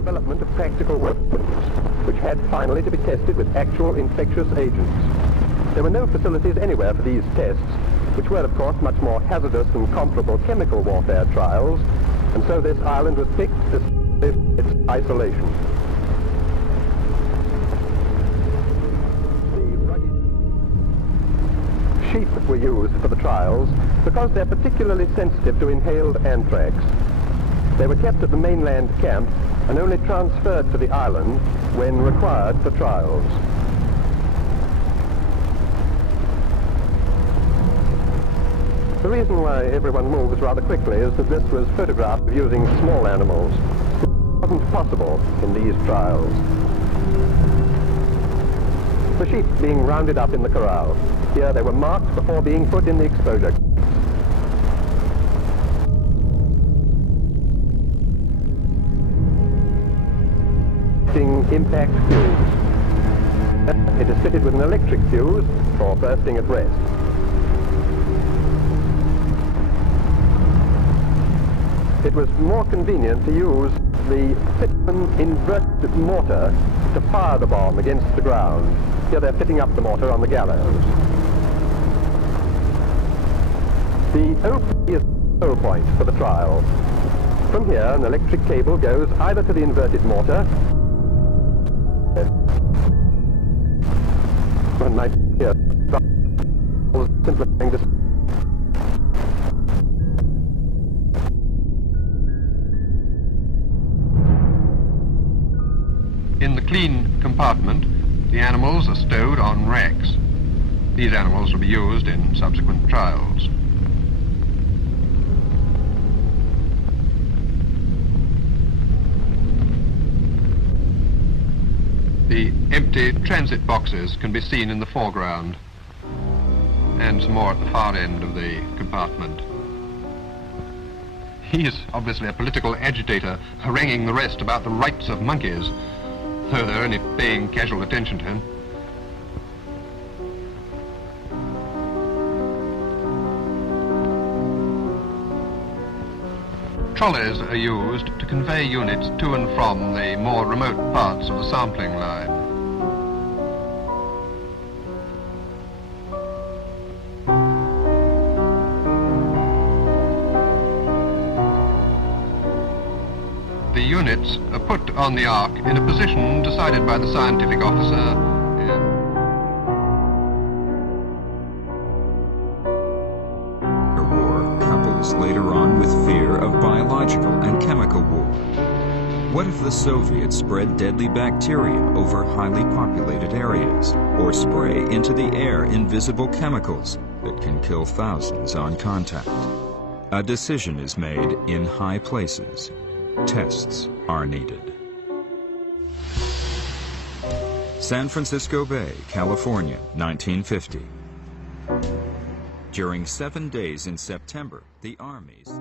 development of practical weapons, which had finally to be tested with actual infectious agents. There were no facilities anywhere for these tests, which were, of course, much more hazardous than comparable chemical warfare trials, and so this island was picked to save its isolation. The rugged sheep were used for the trials because they're particularly sensitive to inhaled anthrax. They were kept at the mainland camp and only transferred to the island when required for trials. The reason why everyone moves rather quickly is that this was photographed using small animals. It wasn't possible in these trials. The sheep being rounded up in the corral. Here they were marked before being put in the exposure. Impact fuse. It is fitted with an electric fuse for bursting at rest. It was more convenient to use the Fitman inverted mortar to fire the bomb against the ground. Here they're fitting up the mortar on the gallows. The OP is the control point for the trial. From here, an electric cable goes either to the inverted mortar, one might hear simplifying this. In the clean compartment, the animals are stowed on racks. These animals will be used in subsequent trials. The empty transit boxes can be seen in the foreground, and some more at the far end of the compartment. He is obviously a political agitator, haranguing the rest about the rights of monkeys, though they're only paying casual attention to him. Trolleys are used to convey units to and from the more remote parts of the sampling line. The units are put on the ark in a position decided by the scientific officer. Later on with fear of biological and chemical war. What if the Soviets spread deadly bacteria over highly populated areas, or spray into the air invisible chemicals that can kill thousands on contact? A decision is made in high places. Tests are needed. San Francisco Bay, California, 1950. During 7 days in September, the armies...